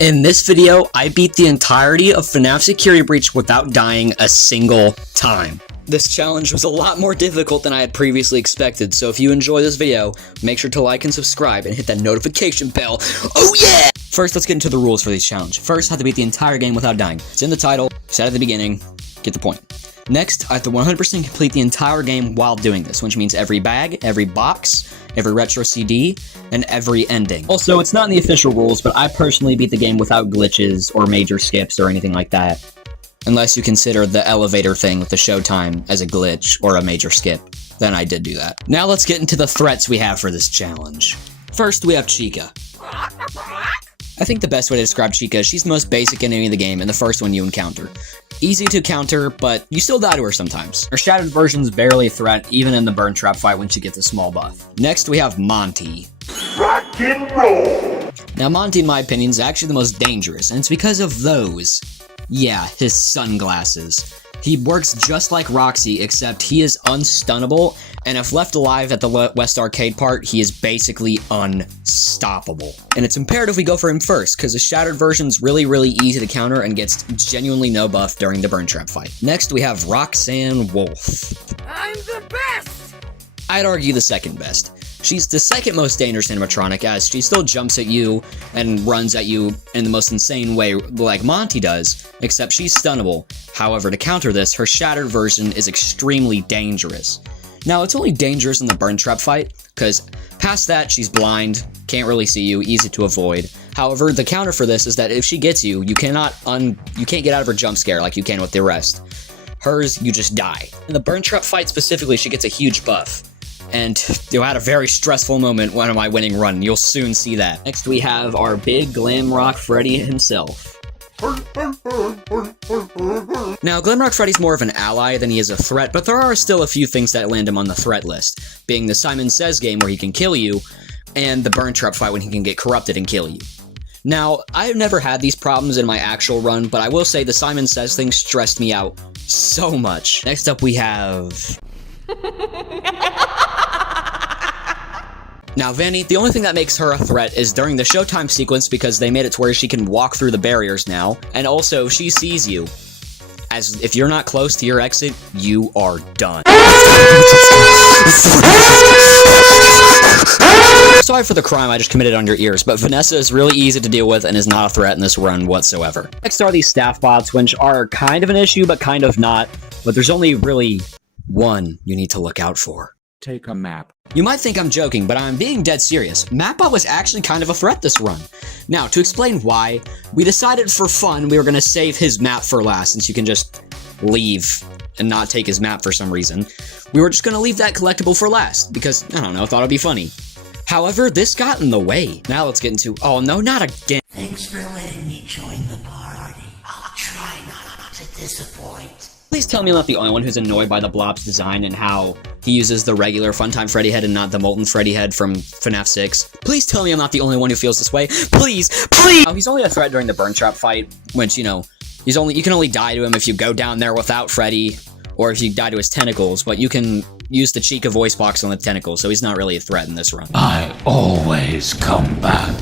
In this video, I beat the entirety of FNaF Security Breach without dying a single time. This challenge was a lot more difficult than I had previously expected, so if you enjoy this video, make sure to like and subscribe and hit that notification bell. Oh yeah! First, let's get into the rules for this challenge. First, I have to beat the entire game without dying. It's in the title, said at the beginning, get the point. Next, I have to 100% complete the entire game while doing this, which means every bag, every box, every retro CD, and every ending. Also, it's not in the official rules, but I personally beat the game without glitches or major skips or anything like that. Unless you consider the elevator thing with the showtime as a glitch or a major skip, then I did do that. Now let's get into the threats we have for this challenge. First, we have Chica. I think the best way to describe Chica is she's the most basic enemy in the game and the first one you encounter. Easy to counter, but you still die to her sometimes. Her shattered version's barely a threat, even in the burn trap fight when she gets a small buff. Next, we have Monty. Rock and roll! Now, Monty, in my opinion, is actually the most dangerous, and it's because of those. Yeah, his sunglasses. He works just like Roxy, except he is unstunnable, and if left alive at the West Arcade part, he is basically unstoppable. And it's imperative we go for him first, because his shattered version's really easy to counter and gets genuinely no buff during the burn trap fight. Next, we have Roxanne Wolf. I'm the best! I'd argue the second best. She's the second most dangerous animatronic, as she still jumps at you and runs at you in the most insane way like Monty does, except she's stunnable. However, to counter this, her shattered version is extremely dangerous. Now, it's only dangerous in the burn trap fight, because past that, she's blind, can't really see you, easy to avoid. However, the counter for this is that if she gets you, you can't get out of her jump scare like you can with the rest. Hers, you just die. In the burn trap fight specifically, she gets a huge buff. And you had a very stressful moment when my winning run. You'll soon see that. Next, we have our big glam rock Freddy himself. Now, Glamrock Freddy's more of an ally than he is a threat, but there are still a few things that land him on the threat list, being the Simon Says game where he can kill you, and the burn trap fight when he can get corrupted and kill you. Now, I've never had these problems in my actual run, but I will say the Simon Says thing stressed me out so much. Next up, we have... Now, Vanny, the only thing that makes her a threat is during the showtime sequence because they made it to where she can walk through the barriers now, and also she sees you. As if you're not close to your exit, you are done. Sorry for the crime I just committed on your ears, but Vanessa is really easy to deal with and is not a threat in this run whatsoever. Next are these staff bots, which are kind of an issue, but kind of not, but there's only really one you need to look out for. Take a map. You might think I'm joking, but I'm being dead serious. Mapbot was actually kind of a threat this run. Now, to explain why, we decided for fun we were going to save his map for last, since you can just leave and not take his map for some reason. We were just going to leave that collectible for last, because, I don't know, thought it'd be funny. However, this got in the way. Now let's get into... Oh, no, not again. Thanks for letting me join the party. I'll try not to disappoint. Please tell me I'm not the only one who's annoyed by the Blob's design and how he uses the regular Funtime Freddy head and not the Molten Freddy head from FNaF 6. Please tell me I'm not the only one who feels this way. Please! Oh, he's only a threat during the burn trap fight, which, you know, you can only die to him if you go down there without Freddy, or if you die to his tentacles, but you can use the Chica voice box on the tentacles, so he's not really a threat in this run. I always come back.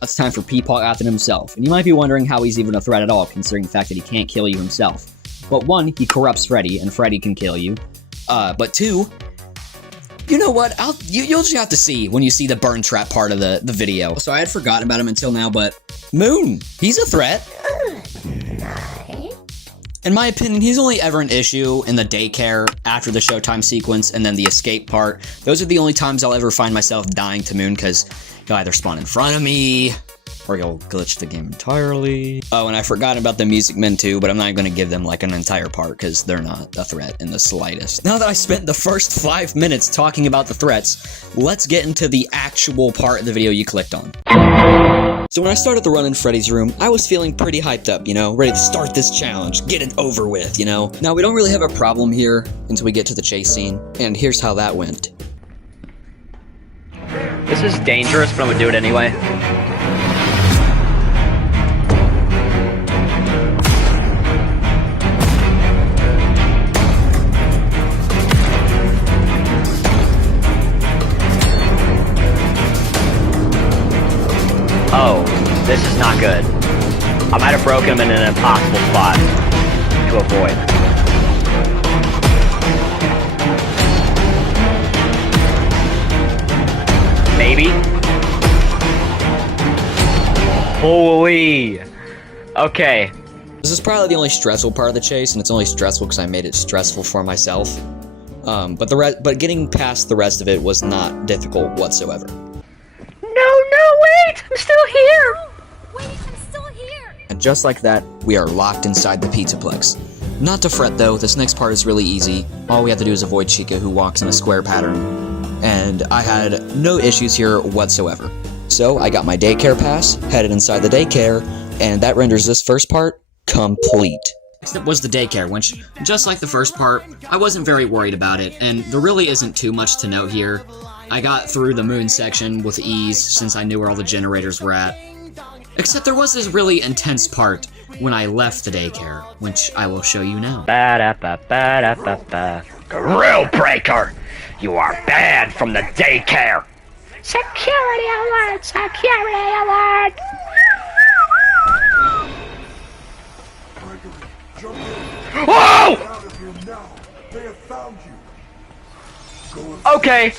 It's time for Peepaw Athen himself, and you might be wondering how he's even a threat at all, considering the fact that he can't kill you himself. But one, he corrupts Freddy, and Freddy can kill you. But two, you know what? You'll just have to see when you see the burn trap part of the video. So I had forgotten about him until now, but Moon, he's a threat. In my opinion, he's only ever an issue in the daycare, after the showtime sequence, and then the escape part. Those are the only times I'll ever find myself dying to Moon, because he'll either spawn in front of me, or you'll glitch the game entirely. Oh, and I forgot about the Music Men too, but I'm not going to give them like an entire part because they're not a threat in the slightest. Now that I spent the first 5 minutes talking about the threats, let's get into the actual part of the video you clicked on. So when I started the run in Freddy's room, I was feeling pretty hyped up, you know, ready to start this challenge, get it over with, you know. Now we don't really have a problem here until we get to the chase scene, and here's how that went. This is dangerous, but I'm gonna do it anyway. Oh, this is not good. I might have broken him in an impossible spot to avoid. Maybe? Holy! Okay. This is probably the only stressful part of the chase, and it's only stressful because I made it stressful for myself. But getting past the rest of it was not difficult whatsoever. No, wait! I'm still here! Wait, I'm still here! And just like that, we are locked inside the Pizzaplex. Not to fret though, this next part is really easy. All we have to do is avoid Chica, who walks in a square pattern. And I had no issues here whatsoever. So I got my daycare pass, headed inside the daycare, and that renders this first part complete. Except was the daycare, which, just like the first part, I wasn't very worried about it, and there really isn't too much to note here. I got through the moon section with ease since I knew where all the generators were at. Except there was this really intense part when I left the daycare, which I will show you now. Ba-da-ba-ba-da-ba-ba. Grill breaker! You are banned from the daycare! Security alert! Security alert! Whoa! Okay.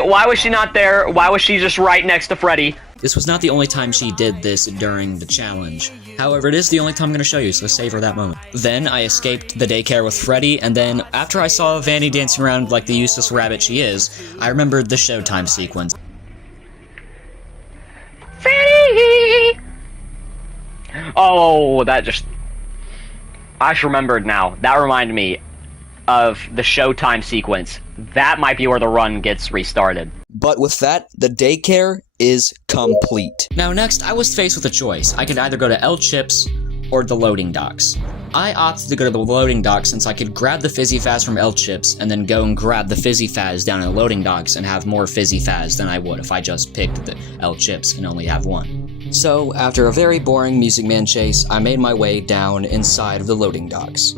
Why was she not there? Why was she just right next to Freddy? This was not the only time she did this during the challenge. However, it is the only time I'm going to show you, so savor that moment. Then I escaped the daycare with Freddy, and then after I saw Vanny dancing around like the useless rabbit she is, I remembered the Showtime sequence. Freddy! Oh, I just remembered now. That reminded me of the Showtime sequence. That might be where the run gets restarted. But with that, the daycare is complete. Now next, I was faced with a choice. I could either go to El Chips or the loading docks. I opted to go to the loading docks since I could grab the Fizzy Faz from El Chips and then go and grab the Fizzy Faz down in the loading docks and have more Fizzy Faz than I would if I just picked the El Chips and only have one. So, after a very boring Music Man chase, I made my way down inside of the loading docks.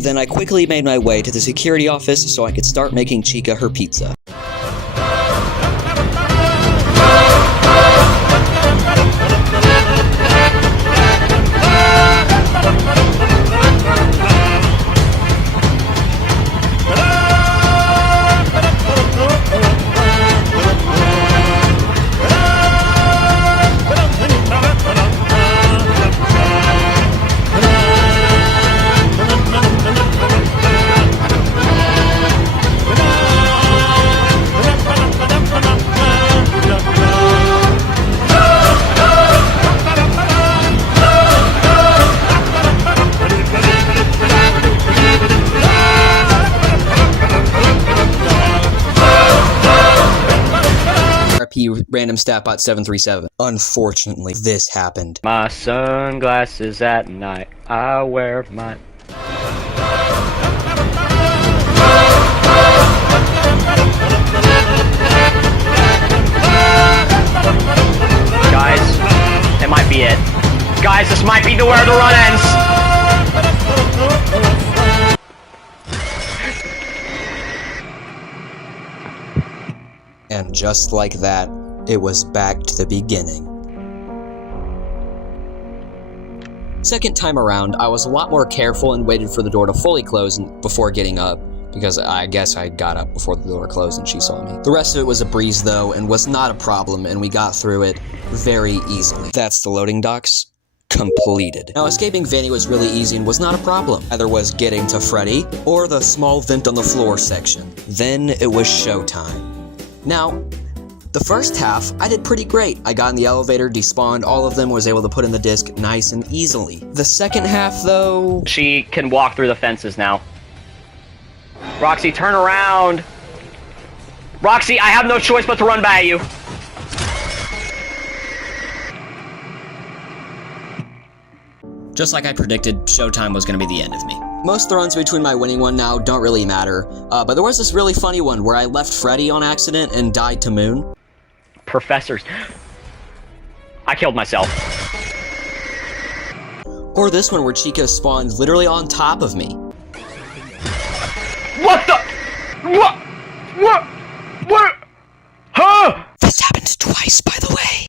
Then I quickly made my way to the security office so I could start making Chica her pizza. Random Statbot 737. Unfortunately, this happened. My sunglasses at night, I wear mine. Guys, it might be it. Guys, this might be where the run ends. And just like that, it was back to the beginning. Second time around, I was a lot more careful and waited for the door to fully close before getting up, because I guess I got up before the door closed and she saw me. The rest of it was a breeze though, and was not a problem, and we got through it very easily. That's the loading docks completed. Now, escaping Vanny was really easy and was not a problem. Either was getting to Freddy, or the small vent on the floor section. Then it was showtime. Now, the first half, I did pretty great. I got in the elevator, despawned all of them, was able to put in the disc nice and easily. The second half, though... She can walk through the fences now. Roxy, turn around! Roxy, I have no choice but to run by you! Just like I predicted, Showtime was going to be the end of me. Most of the runs between my winning one now don't really matter, but there was this really funny one where I left Freddy on accident and died to Moon. Professors. I killed myself. Or this one where Chica spawned literally on top of me. What the? What? Huh? This happened twice, by the way.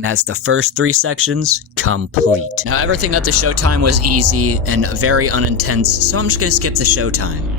and has the first 3 sections complete. Now everything at the showtime was easy and very unintense, so I'm just gonna skip the showtime.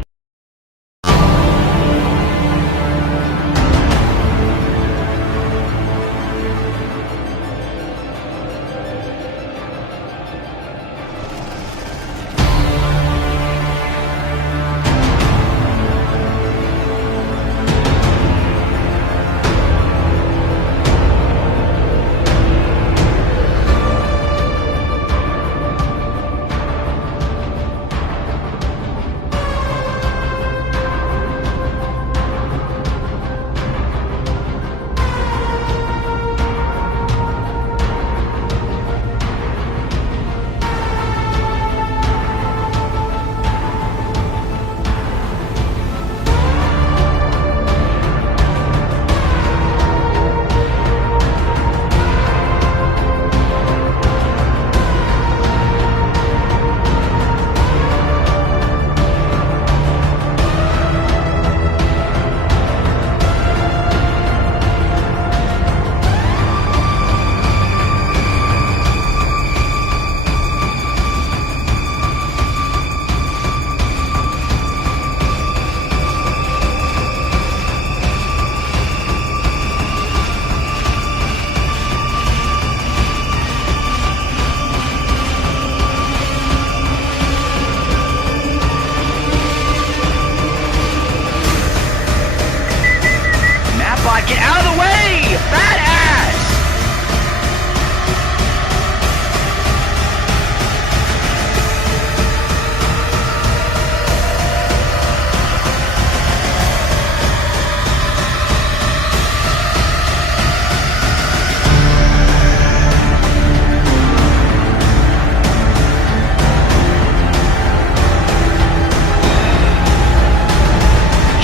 Get out of the way! Fat ass!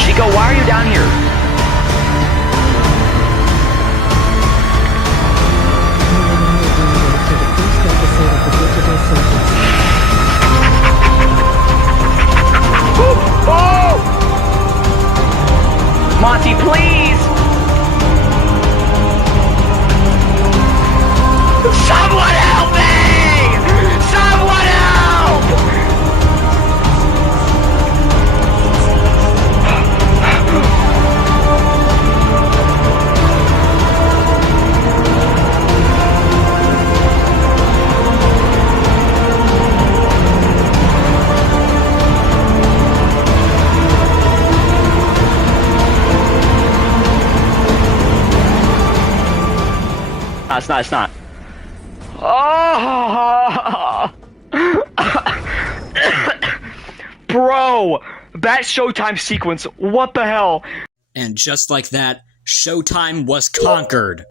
Chico, why are you down here? Monty, please! Someone help me! Someone help! It's not. Oh! Bro! That showtime sequence, what the hell? And just like that, showtime was conquered.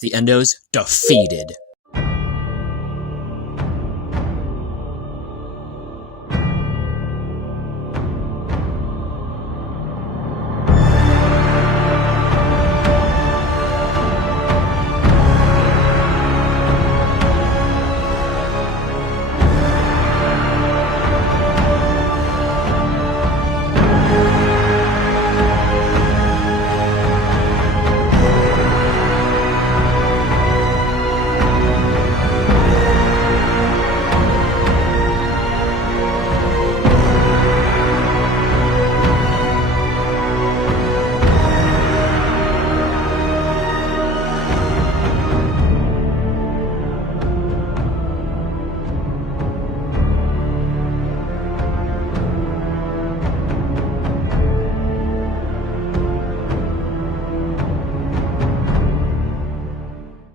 the Endos defeated.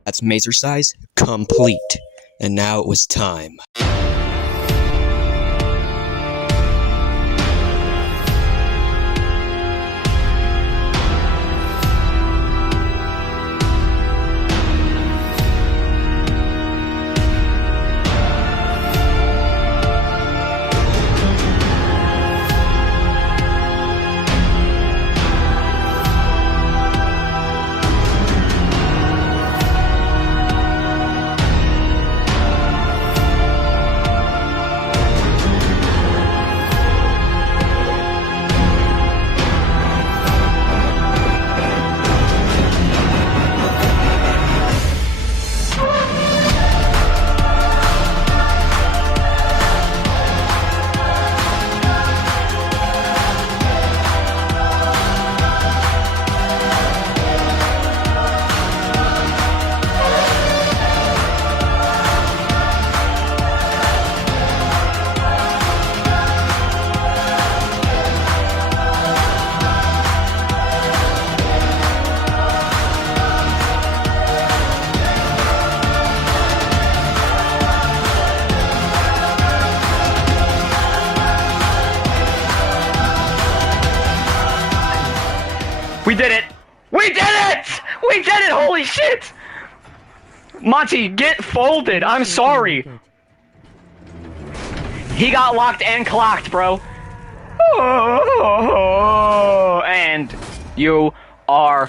That's Mazer size complete. And now it was time. We did it! We did it! We did it! Holy shit! Monty, get folded! I'm sorry! He got locked and clocked, bro. And you are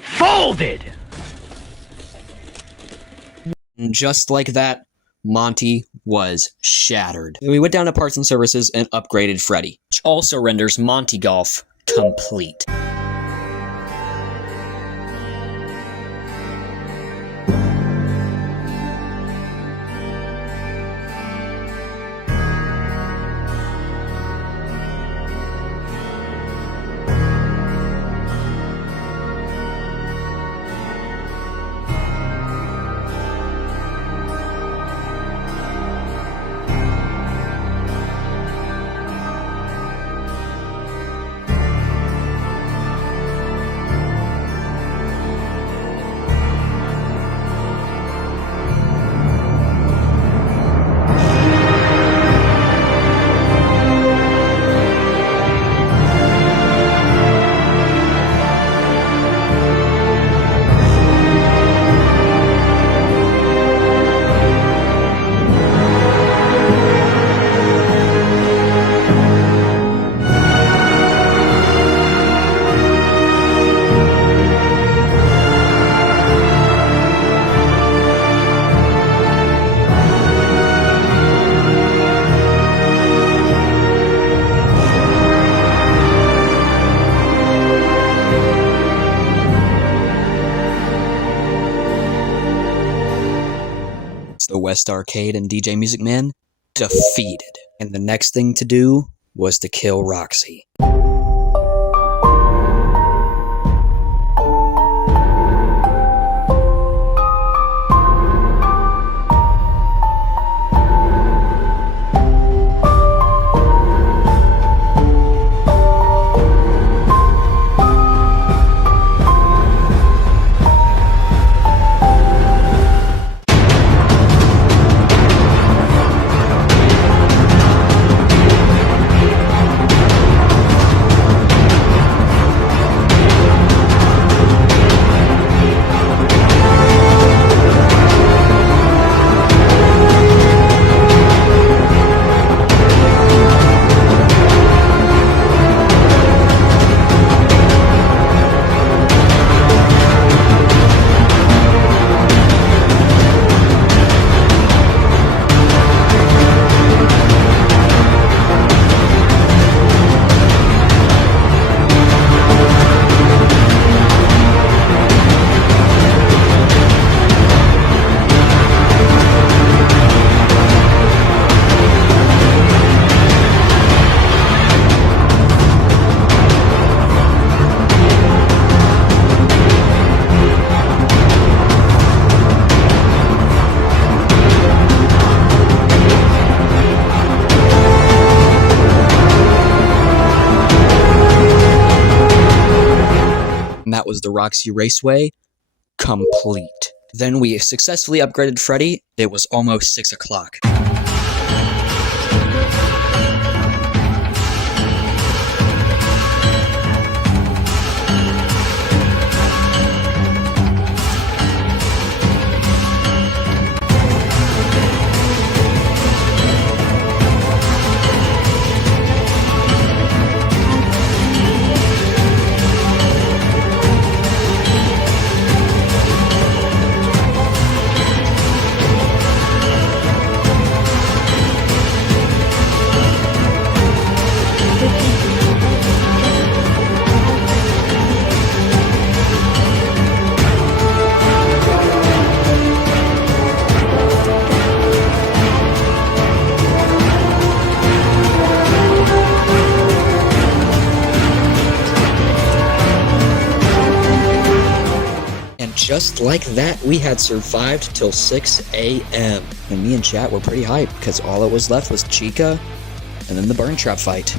folded! And just like that, Monty was shattered. We went down to Parts and Services and upgraded Freddy, which also renders Monty Golf complete. The West Arcade and DJ Music Man defeated. And the next thing to do was to kill Roxy. the Roxy Raceway complete. Then we successfully upgraded Freddy. It was almost 6 o'clock. Just like that, we had survived till 6 a.m. And me and chat were pretty hyped, because all that was left was Chica, and then the burn trap fight.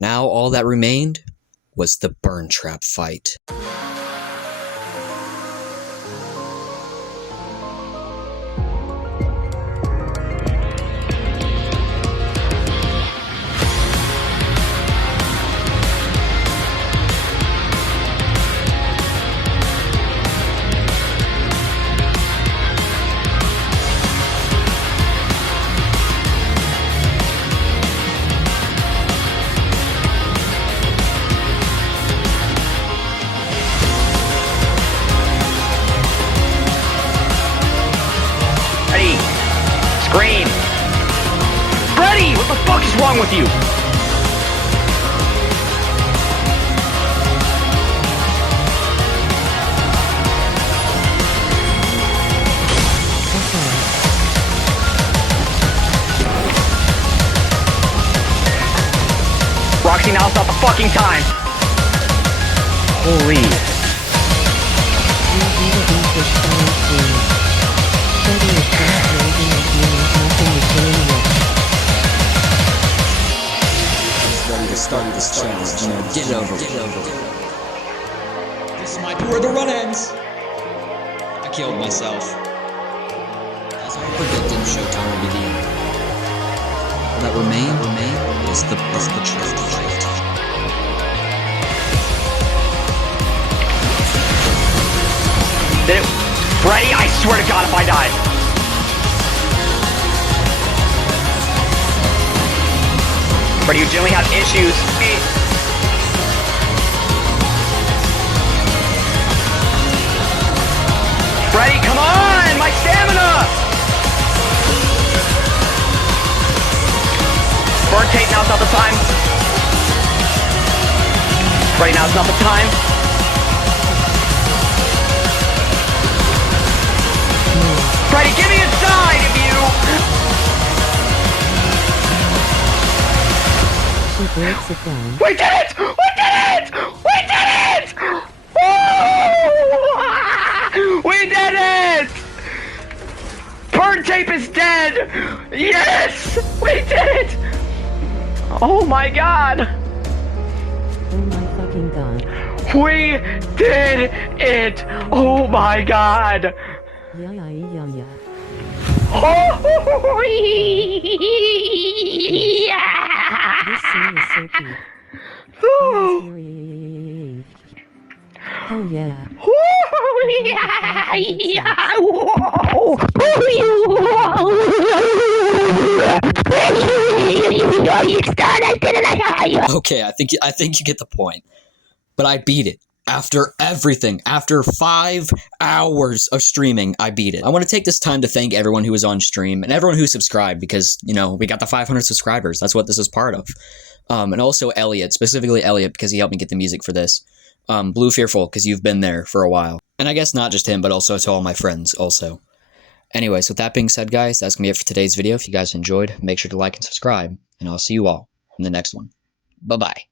Now all that remained was the burn trap fight. Scream! Freddy! What the fuck is wrong with you? Roxy, now's not the fucking time! Holy... Start this challenge, man. Get it over. This might be where the run ends. I killed myself. As I predicted, showtime would be the end. All that remain is the trap fight. Did it? Freddy, I swear to God if I die. Freddy, you generally have issues. Freddy, come on! My stamina! Burn tape, now's not the time. Freddy, now's not the time. Freddy, get me inside of you! She breaks it down. We did it! We did it! We did it! Oh! We did it! Burn tape is dead! Yes! We did it! Oh my god! Oh my fucking god. We did it! Oh my god! Yeah, yeah, yeah, yeah. Oh, This scene is so cute. Oh yeah. Okay, I think you get the point. But I beat it. After everything, after 5 hours of streaming, I beat it. I want to take this time to thank everyone who was on stream and everyone who subscribed because, you know, we got the 500 subscribers. That's what this is part of. And also Elliot, specifically Elliot, because he helped me get the music for this. Blue Fearful, because you've been there for a while. And I guess not just him, but also to all my friends also. Anyways, with that being said, guys, that's going to be it for today's video. If you guys enjoyed, make sure to like and subscribe. And I'll see you all in the next one. Bye-bye.